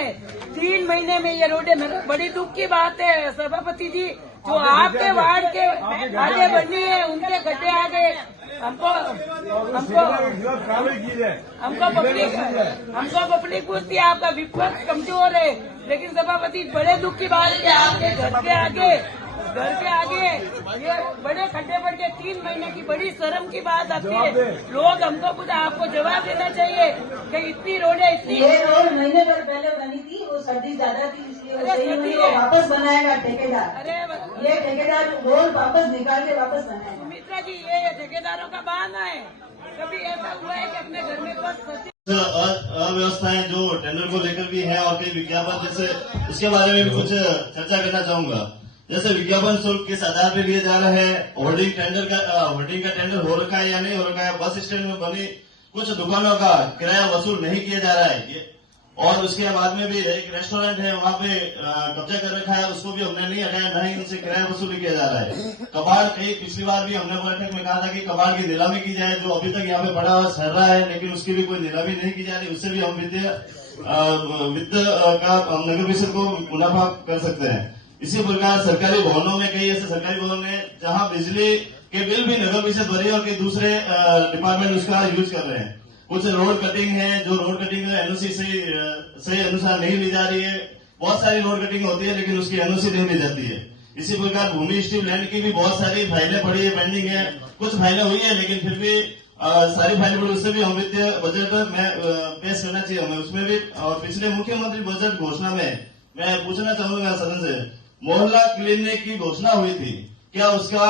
है। 3 महीने में ये रोडें, बड़ी दुख की बात है सभापति जी, जो आपके वार्ड के आगे बनी है उनके गड्ढे आ गए। हमको पब्लिक पूछती है आपका विपक्ष कमजोर है, लेकिन सभापति बड़े दुख की बात है कि आपके घर के आगे ये बड़े खड्डे पड़ के 3 महीने की बड़ी शर्म की बात आती है। लोग हमको कुछ आपको जवाब देना चाहिए कि इतनी रोडें ये रोड महीने भर पहले बनी थी, वो सर्दी ज्यादा थी इसलिए वापस बनाएगा ठेकेदार। अरे ये ठेकेदार रोड वापस निकाल के वापस बनाएगा। सुमित्रा जी, ये ठेकेदारों का बहाना है। कभी ऐसा हुआ है कि अपने घर में अव्यवस्थाएं जो टेंडर को लेकर भी है और कई विज्ञापन जैसे, उसके बारे में भी कुछ चर्चा करना चाहूंगा। जैसे विज्ञापन शुल्क किस आधार पर लिए जा रहे हैं, होर्डिंग का टेंडर हो रखा है या नहीं हो रखा है, बस स्टैंड में बनी कुछ दुकानों का किराया वसूल नहीं किया जा रहा है, और उसके बाद में भी एक रेस्टोरेंट है वहाँ पे कब्जा कर रखा है, उसको भी हमने नहीं हटाया, न ही उनसे किराया वसूल किया जा रहा है। कबाड़, कई पिछली बार भी हमने बैठक में कहा था कि कबाड़ की नीलामी की जाए, जो अभी तक यहाँ पे पड़ा हुआ सर रहा है, लेकिन उसकी भी कोई नीलामी नहीं की जा रही। उससे भी हम वित्त का नगर परिषद को मुनाफा कर सकते हैं। इसी प्रकार सरकारी भवनों में कई ऐसे सरकारी भवन है जहाँ बिजली के बिल भी नगर परिषद भरी और कई दूसरे डिपार्टमेंट उसका यूज कर रहे हैं। कुछ रोड कटिंग है, जो रोड कटिंग एनओसी सही अनुसार नहीं ली जा रही है। बहुत सारी रोड कटिंग होती है लेकिन उसकी एनओसी नहीं ली जाती है। इसी प्रकार भूमि स्ट्रीम लैंड की भी बहुत सारी फाइलें पड़ी है, पेंडिंग है। कुछ फाइलें हुई है लेकिन फिर भी सारी फाइलें पड़ी, उससे भी हम वित्तीय बजट में पेश करना चाहिए हमें उसमें भी। और पिछले मुख्यमंत्री बजट घोषणा में मैं पूछना चाहूंगा सदन से, मोहल्ला क्लिनिक की घोषणा हुई थी, क्या उसका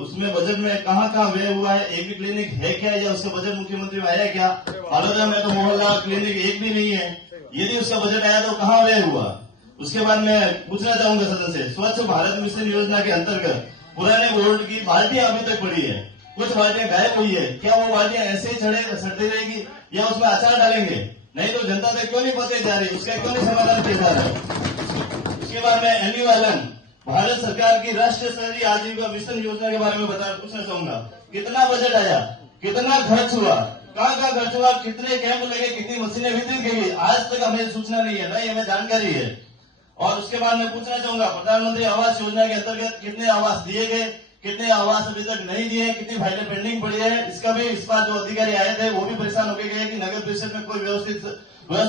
उसमें बजट में कहाँ व्यय हुआ है? एक भी क्लिनिक है क्या, या उसका बजट मुख्यमंत्री में आया क्या? बालोद में तो मोहल्ला क्लिनिक एक भी नहीं है। यदि उसका बजट आया तो कहाँ व्यय हुआ? उसके बाद मैं पूछना चाहूंगा सदन से, स्वच्छ भारत मिशन योजना के अंतर्गत पुराने बोर्ड की बाल्टियां अभी तक पड़ी है, कुछ बाल्टियां गायब हुई है, क्या वो बाल्टियां ऐसे ही सड़ती रहेगी या उसमें अचार डालेंगे? नहीं तो जनता तक क्यों नहीं पहुंचाई जा रही, उसका क्यों नहीं समाधान किया जा रहा है? उसके बाद में एनयूएलएम, भारत सरकार की राष्ट्रीय शहरी आजीविका मिशन योजना के बारे में पूछना चाहूंगा, कितना बजट आया, कितना खर्च हुआ, कहाँ खर्च हुआ, कितने कैंप लगे, कितनी मशीनें वितरित की गई, आज तक हमें सूचना नहीं है, नहीं हमें जानकारी है। और उसके बाद मैं पूछना चाहूंगा, प्रधानमंत्री आवास योजना के अंतर्गत कितने आवास दिए गए, कितने आवास अभी तक नहीं दिए, कितनी फाइलें पेंडिंग पड़ी है, इसका भी इस बार जो अधिकारी आए थे वो भी परेशान होकर गए कि नगर परिषद में कोई व्यवस्थित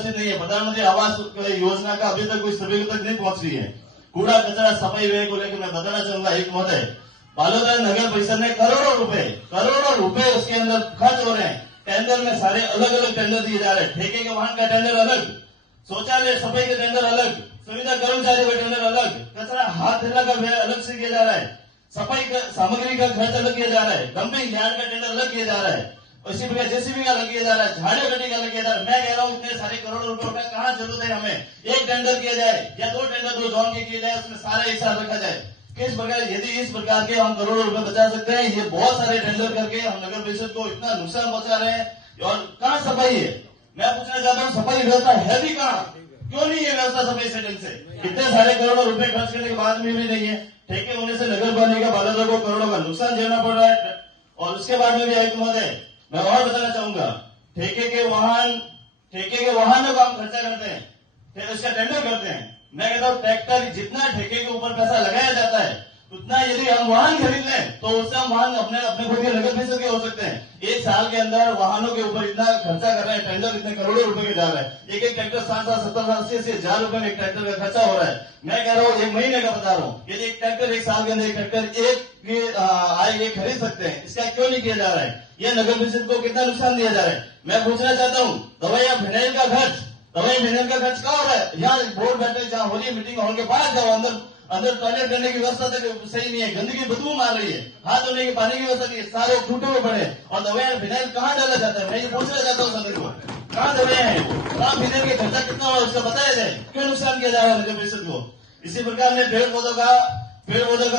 नहीं है। प्रधानमंत्री आवास योजना का अभी तक कोई सभी तक नहीं पहुंच रही है। कूड़ा कचरा सफाई व्यय को लेकर मैं बताना चाहूंगा, एक महोदय, बालोद नगर परिषद में करोड़ों रुपए उसके अंदर खर्च हो रहे हैं। टेंडर में सारे अलग अलग टेंडर दिए जा रहे हैं, ठेके के वाहन का टेंडर अलग, शौचालय सफाई का टेंडर अलग, सुविधा कर्मचारी का टेंडर अलग, कचरा हाथ धोने का व्यय अलग से किया जा रहा है, सफाई का सामग्री का खर्च अलग किया जा रहा है, डंपिंग यार्ड का टेंडर अलग किया जा रहा है, इसी प्रकार जेसीबी का अलग किया जा रहा है, झाड़ियों कटिंग का अलग किया जा रहा है। मैं कह रहा हूँ इतने सारे करोड़ों रुपए का कहाँ जरूरत है? हमें एक टेंडर किया जाए या 2 टेंडर 2 जोन के किए जाए, उसमें सारा हिसाब रखा जाए। किस प्रकार, यदि इस प्रकार के हम करोड़ों रुपए बचा सकते हैं, ये बहुत सारे टेंडर करके हम नगर परिषद को इतना नुकसान पहुंचा रहे हैं। और कहाँ सफाई है? मैं पूछना चाहता हूँ, सफाई व्यवस्था है भी कहाँ? क्यों नहीं है व्यवस्था सफाई से ढंग से? इतने सारे करोड़ों रुपए खर्च करने के बाद में भी नहीं है। ठेके होने से नगर पालिका बालोद को करोड़ों का नुकसान झेलना पड़ रहा है। और उसके बाद में भी आयुक्त महोदय, मैं और बताना चाहूंगा, ठेके के वाहनों का हम खर्चा करते हैं, फिर उसका टेंडर करते हैं। मैं कहता हूँ ट्रैक्टर, जितना ठेके के ऊपर पैसा लगाया जाता है उतना यदि हम वाहन खरीद लें तो उससे हम वाहन अपने खुद के नगर परिषद के हो सकते हैं। 1 साल के अंदर वाहनों के ऊपर इतना खर्चा कर रहे हैं, टेंडर इतने करोड़ों रुपए के जा रहा है। एक ट्रैक्टर 60-70-80 हजार रुपए में एक ट्रैक्टर का खर्चा हो रहा है। मैं कह रहा हूँ 1 महीने का बता रहा हूँ, यदि एक ट्रैक्टर 1 साल के अंदर एक ट्रैक्टर एक खरीद सकते हैं, इसका क्यों नहीं किया जा रहा है? यह नगर परिषद को कितना नुकसान दिया जा रहा है? मैं पूछना चाहता हूँ, दवाई फिनाइल का खर्च कहाँ हो रहा है? यहाँ बोर्ड बैठे, जहाँ हो रही है मीटिंग हॉल के बाहर जाओ, अंदर टॉयलेट करने की व्यवस्था तक सही नहीं है, गंदगी बदबू मार रही है, हाथ धोने की पानी की व्यवस्था नहीं है, सारे टूटे हुए पड़े, और दवाई फिनाइल कहाँ डाला जाता है? मैं ये पूछना चाहता हूँ सदन को, कहाँ दवाइयां हैं? कहाँ फिनाइल का खर्चा कितना हुआ उसका बताया जाए, क्यों नुकसान किया जा रहा है नगर परिषद को? इसी प्रकार में पेड़ पौधों का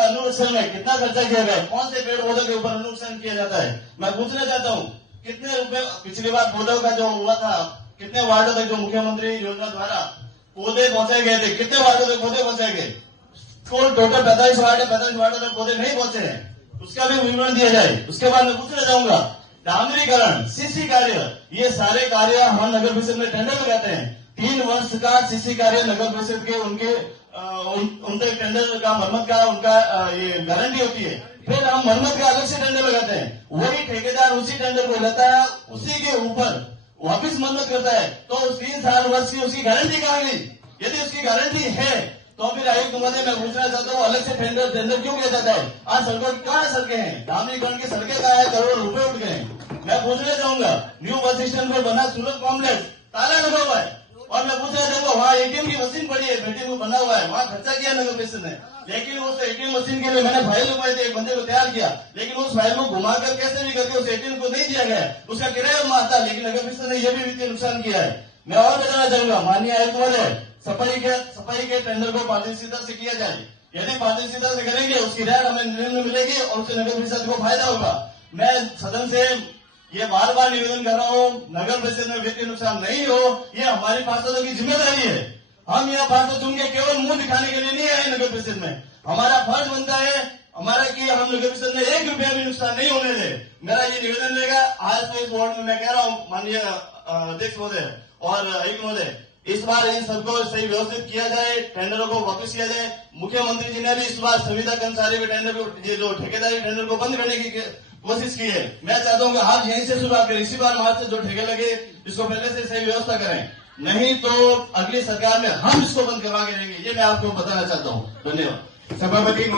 अनुरक्षण में कितना खर्चा किया गया, कौन से पेड़ पौधों के ऊपर अनुरक्षण किया जाता है? मैं पूछना चाहता हूँ, कितने रुपए पिछली बार पौधों का जो हुआ था, कितने वार्डों तक जो मुख्यमंत्री योजना द्वारा पौधे पहुंचाए गए थे, कितने वार्डों तक पौधे पहुंचाए गए? टोटल 45 वार्डों तक पौधे नहीं पहुंचे हैं, उसका भी विवरण दिया जाए। उसके बाद मैं पूछना चाहूंगा, डामरीकरण, सीसी कार्य, ये सारे कार्य हम नगर परिषद में टेंडर लगाते हैं, 3 वर्ष का सीसी कार्य नगर परिषद के उनके टेंडर का मरम्मत का उनका ये गारंटी होती है। फिर हम मरम्मत का अलग से टेंडर लगाते हैं, वही ठेकेदार उसी टेंडर को लेता है, उसी के ऊपर वापिस मरम्मत करता है। तो 3 साल वर्ष की उसकी गारंटी कहाँ गई? यदि उसकी गारंटी है तो फिर आयुक्त महोदय मैं पूछना चाहता हूँ, अलग से टेंडर क्यों किया जाता है? आज सड़कों की कहाँ सड़कें हैं? डामरीकरण की सड़कें कहाँ है? करोड़ों रुपए उठ गए हैं। मैं पूछना चाहूंगा, न्यू बस स्टैंड पर बना सूरत कॉम्प्लेक्स ताला लगा हुआ है, और मैं पूछना चाहूंगा वहाँ एटीएम की मशीन पड़ी है, बेटी को बना हुआ है, वहाँ खर्चा किया नगर परिषद ने, लेकिन उस एटीएम मशीन के लिए मैंने फाइल लगवाई थी, एक बंदे को तैयार किया, लेकिन उस फाइल को घुमाकर कैसे भी करके उस एटीएम को नहीं दिया गया, उसका किराया मारता, लेकिन नगर परिषद ने यह भी वित्तीय नुकसान किया है। मैं और बताना चाहूंगा, माननीय आयुक्त महोदय, सफाई के टेंडर को पारदर्शिता से किया जाए। यदि पारदर्शिता से करेंगे उसकी राय हमें निर्णय मिलेगी और उससे नगर परिषद को फायदा होगा। मैं सदन से ये बार बार निवेदन कर रहा हूँ, नगर परिषद में वित्तीय नुकसान नहीं हो, ये हमारी पार्षदों की जिम्मेदारी है। हम यहाँ पार्षद चुन के केवल मुंह दिखाने के लिए नहीं आए नगर परिषद में, हमारा फर्ज बनता है हमारा कि हम नगर परिषद में 1 रुपया भी नुकसान नहीं होने दे। मेरा ये निवेदन रहेगा। आज तो इस वार्ड में मैं कह रहा हूँ माननीय अध्यक्ष महोदय और आयुक्त महोदय, इस बार इन सबको सही व्यवस्थित किया जाए, टेंडरों को वापस किया जाए। मुख्यमंत्री जी ने भी इस बार संविदा कर्मचारी के टेंडर को, ये जो ठेकेदारी टेंडर को बंद करने की कोशिश की है। मैं चाहता हूँ कि आप यहीं से शुरुआत करें, इसी बार मार्च से जो ठेके लगे इसको पहले से सही व्यवस्था करें, नहीं तो अगली सरकार में हम इसको बंद करवा के रहेंगे। ये मैं आपको बताना चाहता हूँ। धन्यवाद। सभापति